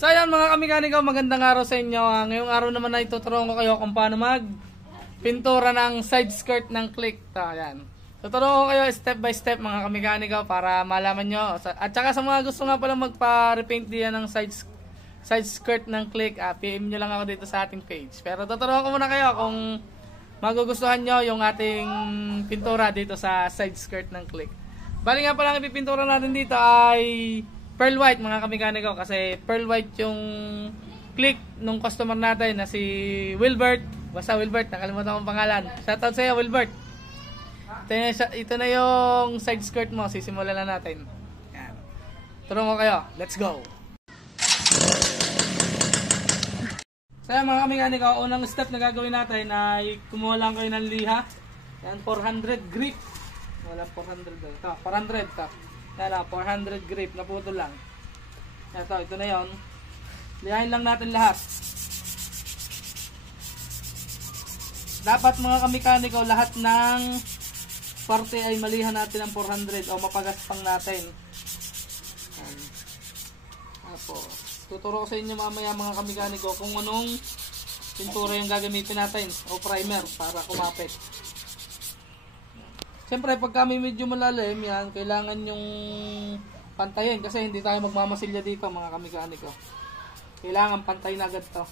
So ayan mga kamekaniko, magandang araw sa inyo. Ngayong araw naman ay tuturuan ko kayo kung paano magpintura ng side skirt ng click. Ayan. Tuturuan ko kayo step by step mga kamekaniko para malaman nyo. At saka sa mga gusto nga pala magpa-repaint diyan ng side skirt ng click, PM nyo lang ako dito sa ating page. Pero tuturuan ko muna kayo kung magugustuhan nyo yung ating pintura dito sa side skirt ng click. Bali nga pala ang ipipintura natin dito ay pearl white mga kamekaniko, kasi pearl white yung click nung customer natin na si Wilbert. Basta Wilbert, nakalimutan kong pangalan. Shoutout sa iyo Wilbert. Ito na yung side skirt mo, sisimulan na natin. Yan. Turong ko kayo, let's go. So yan mga kamekaniko, unang step na gagawin natin ay kumuha lang kayo ng liha. Yan, 400 grip. Wala 400 doon. Ito, 400 ito. Yan, 400 grip na puto lang. Ito na yon. Lihain lang natin lahat. Dapat mga kamekaniko, lahat ng parte ay malihan natin ng 400 o mapagaspang natin. Yan. Tapos, tuturo ko sa inyo mamaya mga kamekaniko kung anong pintura yung gagamitin natin o primer para kumapit. Siyempre, pag kami medyo malalim, yan, kailangan yung pantayin kasi hindi tayo magmamasilya dito mga kamekaniko. Kailangan pantay na agad to.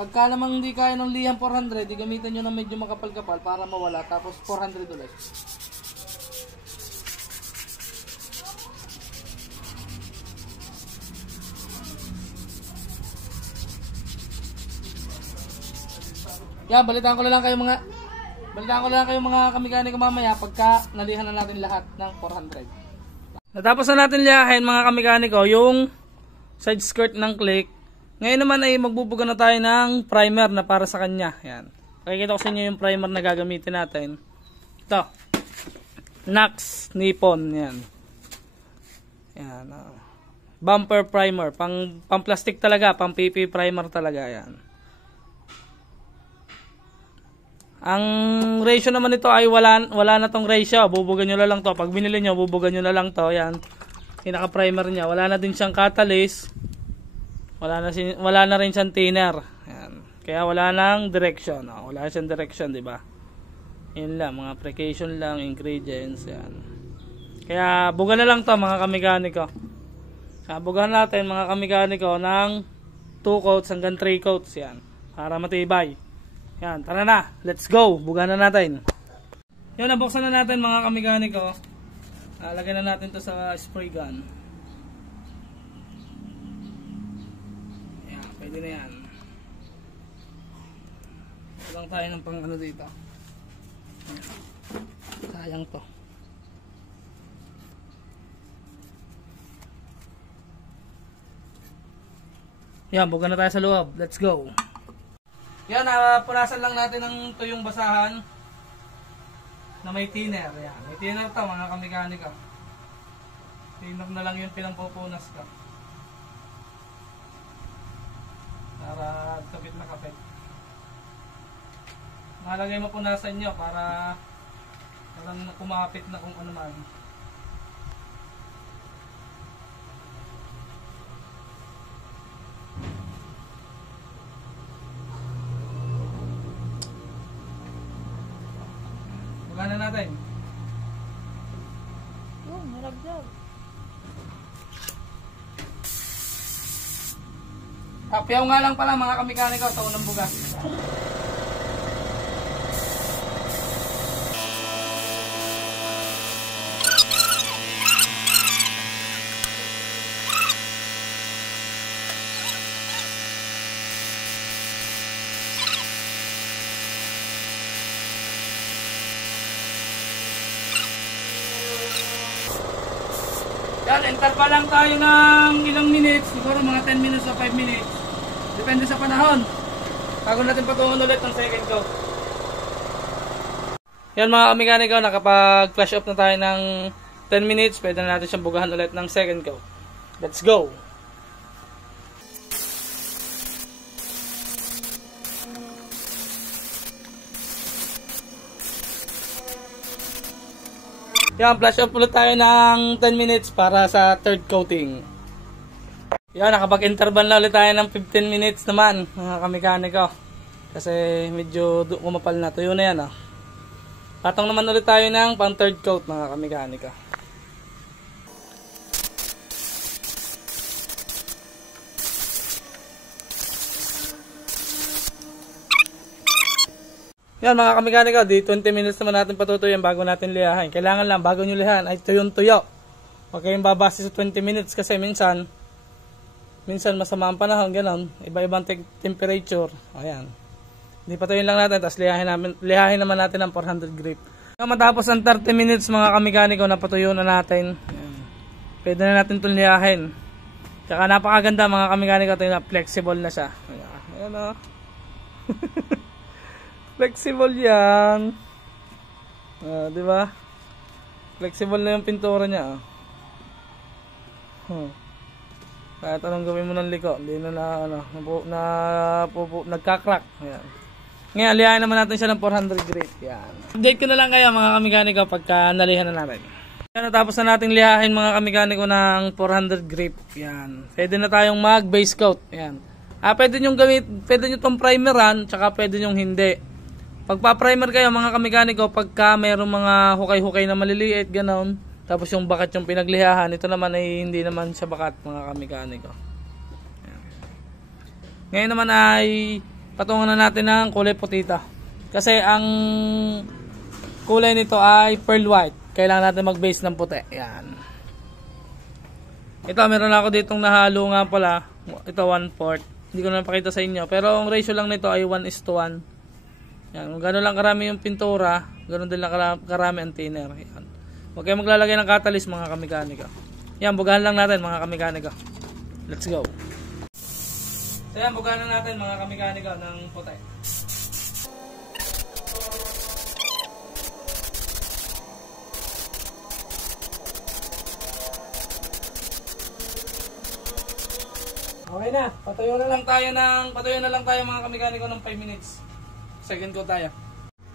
Pagka namang hindi kaya ng lihang 400, gamitin nyo na medyo makapal-kapal para mawala, tapos 400 ulit. Yan, balitaan ko lang kayo mga kamekaniko mamaya pagka nalihan na natin lahat ng 400. Natapos na natin lihahin mga kamekaniko yung side skirt ng click. Ngayon naman ay magbubuga na tayo ng primer na para sa kanya. Yan. Pakikita ko sa inyo yung primer na gagamitin natin. Ito. Nax Nippon. Yan. Yan. Bumper primer. Pang plastic talaga. Pang PP primer talaga. Yan. Ang ratio naman nito ay wala na tong ratio. Bubugan nyo na lang to. Pag binili nyo, bubugan nyo na lang to. Yan. Pinaka-primer niya. Wala na din siyang catalyst. Wala na rin siyang thinner. Yan. Kaya wala nang direction. Wala siyang direction, di ba? Yan lang. Mga precaution lang. Ingredients. Yan. Kaya bugan na lang to mga kamekaniko. Bugan natin mga kamekaniko ng 2 coats hanggang 3 coats. Yan. Para matibay. Yan, tara na, let's go, buga na natin. Yun, nabuksan na natin mga kamekaniko. Lagyan na natin to sa spray gun. Yan, pwede na yan. Kulang tayo ng pang ano dito. Sayang to. Yan, buga na tayo sa loob, let's go. Yan, punasan lang natin ng tuyong basahan na may thinner. Yan. May thinner ito mga kamekaniko. Thinner na lang yung pinampupunas ka. Para kapit na kapit. Malagay mo punasan nyo para walang kumapit na kung ano man. Bukan na natin. Maragdag. Kapyaw nga lang pala mga kamekaniko sa unang buga. Yan, enter pa lang tayo ng ilang minutes, siguro mga 10 minutes o 5 minutes. Depende sa panahon. Bago natin patungan ulit ng second coat. Yan mga kamekaniko, nakapag-flash off na tayo ng 10 minutes. Pwede na natin siyang bugahan ulit ng second coat. Let's go! Yan, flash off ulit tayo ng 10 minutes para sa third coating. Yan, nakapag-interval na ulit tayo ng 15 minutes naman, mga kamekaniko. Kasi medyo kumapal na. Tuyo na yan, oh. Patong naman ulit tayo ng pang third coat, mga kamekaniko. Yan mga kamekaniko, di 20 minutes naman natin patutuyin bago natin lihahin. Kailangan lang bago nyo lihahin ay tuyong-tuyo. Huwag kayong babase sa 20 minutes kasi minsan masama ang panahon, gano'n. Iba-ibang temperature. Ayan. Hindi patuyin lang natin, tapos lihahin naman natin ang 400 grip. Matapos ang 30 minutes mga kamekaniko na patuyo na natin. Ayan. Pwede na natin itong lihahin. Tsaka napakaganda mga kamekaniko, ito na flexible na siya. Ayan o. Flexible yan. Di ba? Flexible na yung pintura niya. Kahit anong gawin mo ng liko, hindi na nagka-crack. Ayan. Ngayon, lihain naman natin siya ng 400 grip. Yan. Update ko na lang kayo mga kamekaniko pagka nalihan na natin. Yan, natapos na natin lihain mga kamekaniko ng 400 grip. Yan. Pwede na tayong mag-base coat. Yan. Pwede nyo itong primeran, tsaka pwede nyo hindi. Pagpa-primer kayo mga kamekaniko, pagka mayroong mga hukay-hukay na maliliit, gano'n. Tapos yung bakat yung pinaglihahan, ito naman ay hindi naman siya bakat mga kamekaniko. Ngayon naman ay patungan na natin ng kulay putita. Kasi ang kulay nito ay pearl white. Kailangan natin mag-base ng puti. Yan. Ito, meron ako ditong nahalo nga pala. Ito 1/4. Hindi ko na napakita sa inyo. Pero ang ratio lang nito ay 1:1. Yan, kung gano'n lang karami yung pintura, gano'n din lang karami ang thinner. Yan. Huwag kayong maglalagay ng catalyst mga kamekaniko. Yan, bugahan lang natin mga kamekaniko. Let's go. So yan, bugahan lang natin mga kamekaniko ng puti. Okay na, patuyo na lang tayo mga kamekaniko ng 5 minutes. Second coat tayo.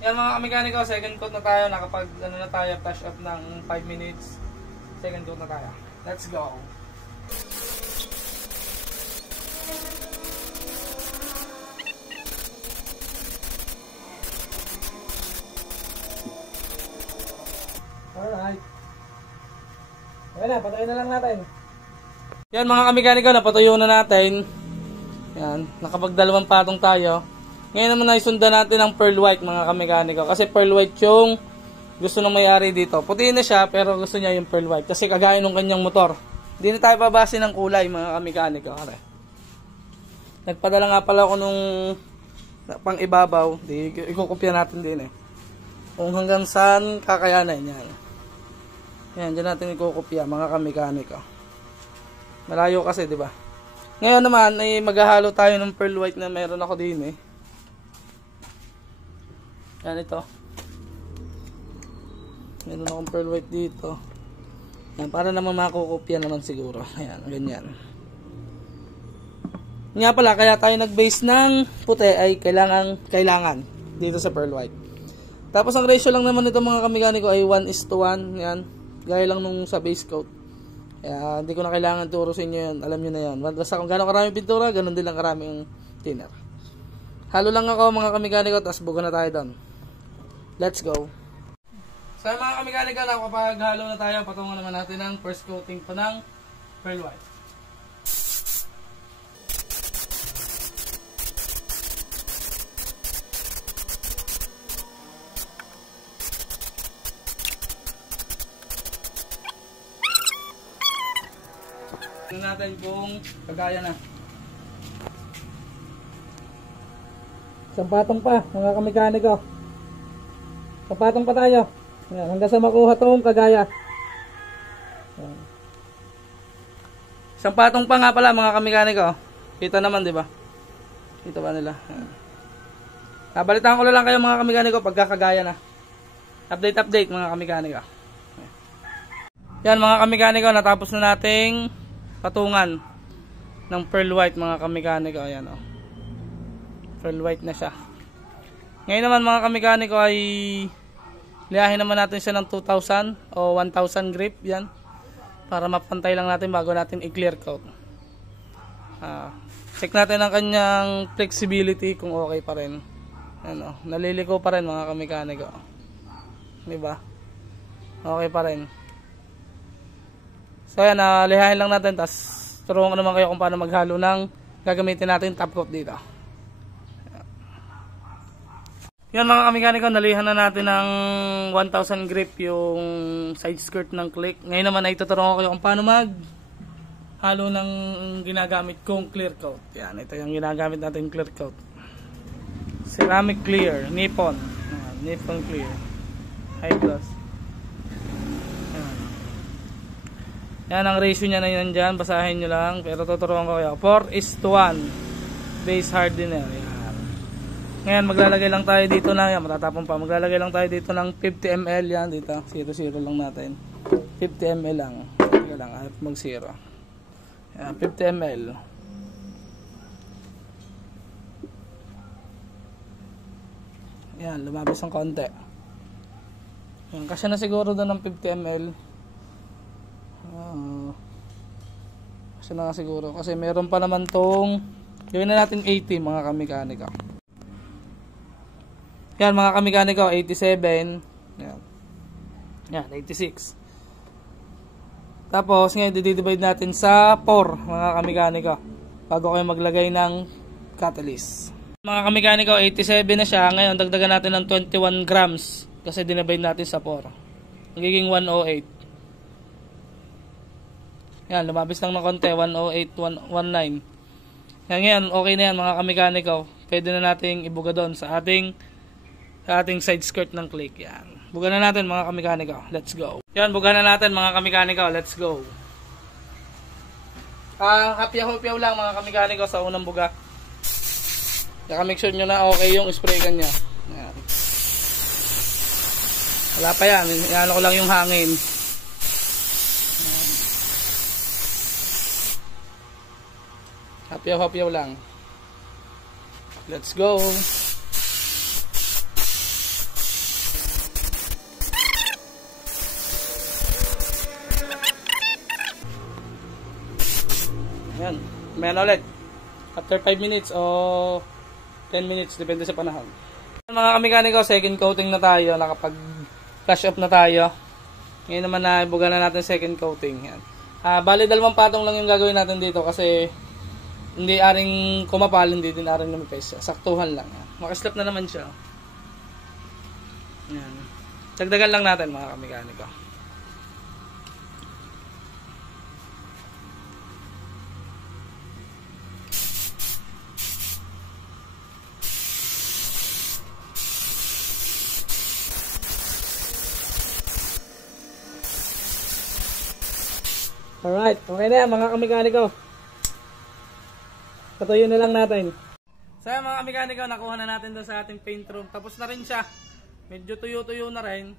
Yan mga kamekaniko, second coat na tayo. Nakapag na tayo, touch up ng 5 minutes. Second coat na tayo. Let's go. Alright. Okay na, patuyo na lang natin. Yan mga kamekaniko, napatuyo na natin. Yan, nakapag 2 patong tayo. Ngayon naman ay sundan natin ang pearl white mga kamekaniko. Kasi pearl white yung gusto ng may-ari dito. Puti na siya pero gusto niya yung pearl white. Kasi kagaya ng kanyang motor. Hindi na tayo babase ng kulay mga kamekaniko. Nagpadala nga pala ako nung pang ibabaw. Ikukopya natin din eh. Kung hanggang saan kakayanan yan. Yan, dyan natin ikukopya mga kamekaniko. Malayo kasi di ba? Ngayon naman ay maghahalo tayo ng pearl white na meron ako din eh. Yan ito. Meron akong pearl white dito. Yan, para naman makukopya naman siguro. Ayan, ganyan. Nga pala, kaya tayo nag-base ng puti ay kailangan dito sa pearl white. Tapos ang ratio lang naman nito mga kamekaniko ay 1:1. Yan. Gaya lang nung sa base coat. Kaya hindi ko na kailangan turo sa inyo yan. Alam nyo na yan. Basta kung gano'ng karaming pintura, gano'n din lang karaming thinner. Halo lang ako mga kamekaniko, tapos buga na tayo doon. Let's go. So mga kamekaniko, kapag halo na tayo, patungan naman natin ang first coating pa ng pearl white. Tingnan natin kung kagaya na. Isang patong pa mga kamekaniko. Isang patong pa tayo. Ayan, hanggang sa makuha itong kagaya. Ayan. Isang patong pa nga pala mga kamekaniko. Kita naman di ba? Kita ba nila? Balitaan ko lang kayo mga kamekaniko pagka kagaya na. Update mga kamekaniko. Yan mga kamekaniko, natapos na nating patungan ng pearl white mga kamekaniko. Ayan o. Pearl white na siya. Ngayon naman mga kamekaniko ay lihahin naman natin siya ng 2,000 o 1,000 grip. Yan. Para mapantay lang natin bago natin i-clear coat. Check natin ang kanyang flexibility kung okay pa rin. Ano, naliliko pa rin mga kamekaniko. Di ba? Okay pa rin. So ayan, lihain lang natin, tapos turuan ko naman kayo kung paano maghalo ng gagamitin natin top coat dito. Yan mga kamekaniko, nalihan na natin ng 1000 grip yung side skirt ng Click. Ngayon naman ay tuturuan ko kayo kung paano maghalo ng ginagamit kong clear coat. Yan, ito yung ginagamit natin clear coat. Ceramic clear, Nippon. Nippon clear. High gloss. Yan ang ratio niya na yun dyan. Basahin nyo lang. Pero tuturuan ko kayo. 4:1 base hardener. Yan. Ngayon maglalagay lang tayo dito ng, yan, matatapon pa. Maglalagay lang tayo dito ng 50 ml. Yan dito. 0 lang natin. 50 ml lang. Teka lang. At mag 0. Yan, 50 ml. Yan. Lumabas ng konti. Yan. Kasi na siguro doon ng 50 ml. Kasi na siguro. Kasi meron pa naman tong, gawin na natin 80 mga kamekaniko. Yan mga kamekaniko, 87. Yan, 86. Tapos ngayon i-divide natin sa 4 mga kamekaniko bago kayo maglagay ng catalyst. Mga kamekaniko, 87 na siya. Ngayon dagdagan natin ng 21 grams kasi dinivide natin sa 4. Magiging 108. Yan, lumabis lang ng konti, 108.19. Yan, ngayon, okay na yan mga kamekaniko. Pwede na nating ibuga doon sa ating side skirt ng Click. Yan. Buga na natin mga kamekaniko. Let's go. Yan, buga na natin mga kamekaniko. Let's go. Hapyaw-hapyaw lang mga kamekaniko sa unang buga. Kaya make sure nyo na okay yung spray gun nya. Yan. Wala pa yan. Iano ko lang yung hangin. Hapyaw-hapyaw lang. Let's go. Ayan. Mayan ulit. After 5 minutes o 10 minutes. Depende sa panahon. Mga kamekaniko, second coating na tayo. Nakapag flash up na tayo. Ngayon naman na ibuga na natin second coating. Yan. Bali 2 patong lang yung gagawin natin dito kasi hindi aring kumapal, hindi din aring lumipis. Saktuhan lang. Makaslap na naman siya. Yan. Dagdagan lang natin mga kamekaniko. Alright, okay na yan mga kamekaniko. Patuyo na lang natin. So yan mga kamekaniko, nakuha na natin doon sa ating paint room. Tapos na rin siya. Medyo tuyo-tuyo na rin.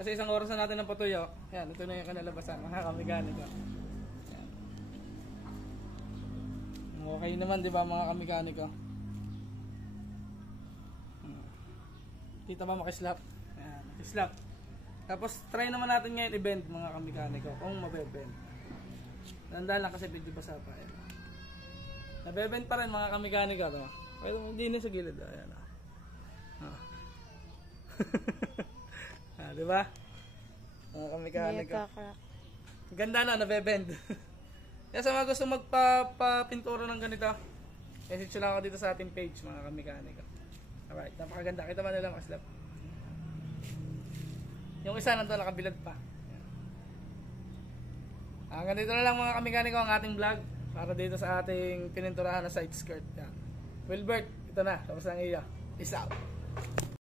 Kasi isang oras na natin ng patuyo. Yan, ito na yung kanalabasan mga kamekaniko. Yan. Okay naman diba mga kamekaniko? Kita ba makislap? Yan, makislap. Tapos try naman natin ngayon i-bend mga kamekaniko kung mabebend. Tandaan lang kasi medyo basa pa. Nabebend pa rin mga kamekaniko to. Pero hindi na sa gilid. Ayan. Diba? Mga kamekaniko. Ganda na, nabebend. Kaya sa mga gusto magpapintura ng ganito, message lang ako dito sa ating page mga kamekaniko. Alright, napakaganda. Kita ba nila makaslap? Yung isa nandun nakabilad pa. Ganito na lang mga kamekaniko ang ating vlog para dito sa ating pininturahan na side skirt. Yan. Wilbert, ito na. Tapos ang iya. Peace out.